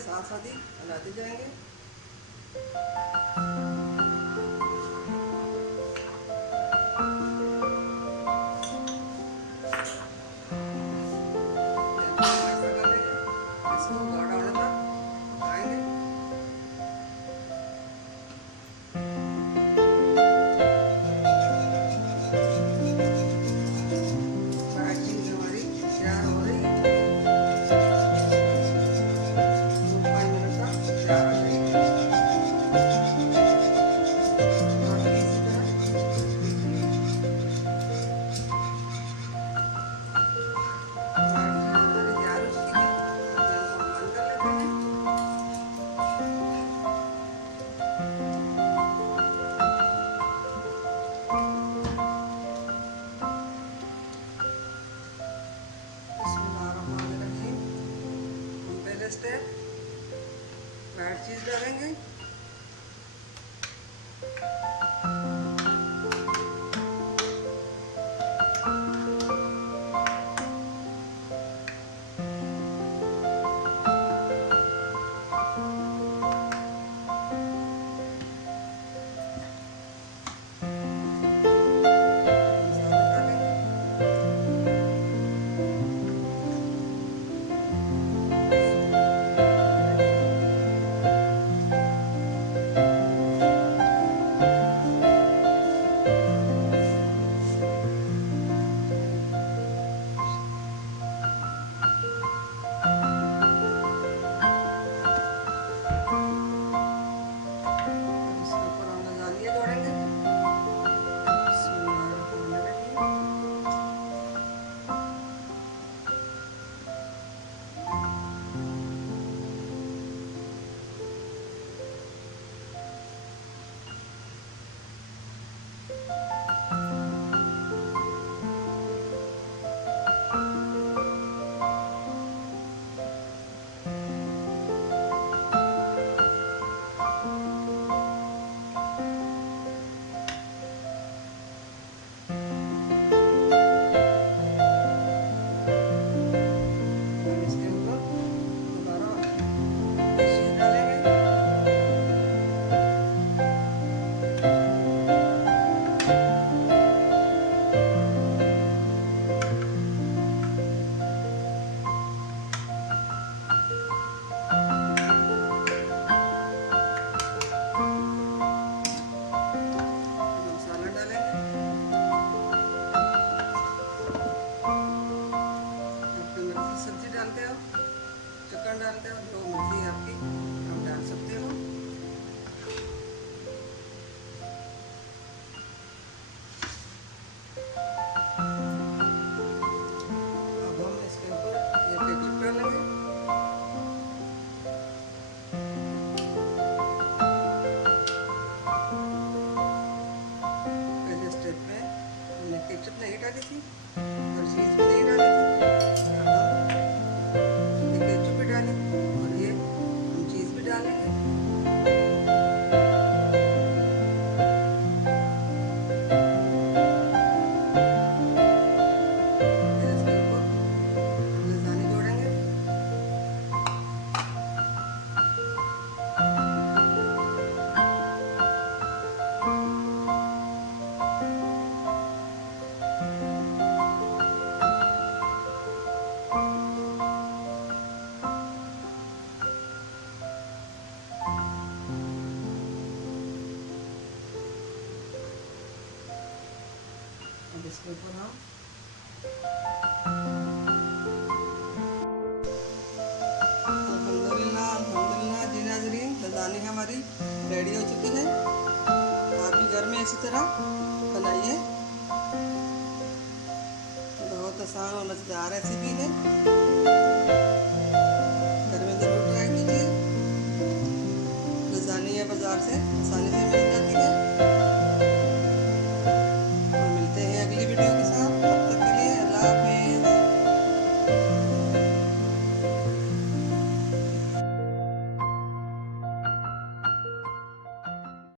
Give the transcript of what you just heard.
साथ साथ ही हिलाते जाएंगे। स्टेप व्हाइट चीज डालेंगे। चिकन डालते हो जो मर्जी आपकी आप डाल सकते हो। अब हम इसके ऊपर ये केचप डालेंगे। पहले स्टेप में हमने केचप नहीं डाली थी और चीज भी नहीं डाली थी। और ये हम चीज भी डालेंगे। इसके ऊपर हम लसानी जोड़ेंगे। अब इसके ऊपर हम अल्हम्दुलिल्लाह जी नाज़रीन, लसानी हमारी रेडी हो चुकी है। आप भी घर में इसी तरह बनाइए, बहुत आसान और मज़ेदार रेसिपी है। घर में ज़रूर ट्राई कीजिए। लसानी बाज़ार से आसानी से